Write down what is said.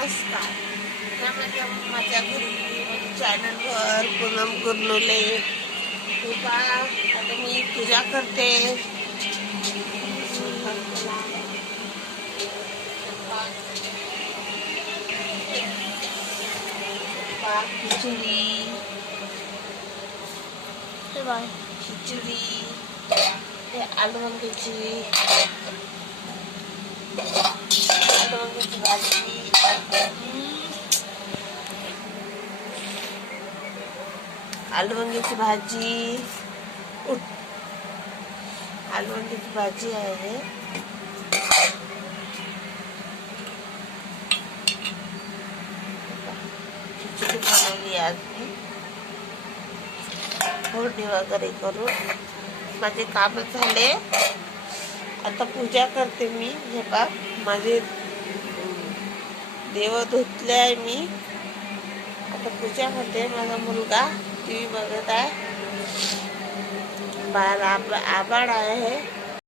नमस्कार. माझ्या घरी चॅनलवर पूनम कुर्नुले हे पहा. आता मी पूजा करते. खिचडी खिचडी हे आलू वांग्याची भाजी, आलू वांग्याची भाजी, आलू वांग्याची भाजी आहे. खिचडी बनवली आज मी. फोडणी वगैरे करून माझे काम झाले. आता पूजा करते मी. हे पहा, माझे देव धुतले आहे मी. आता पूजा करते. माझा मुलगा टीव्ही बघत आहे. बाहेर आभाळ आहे.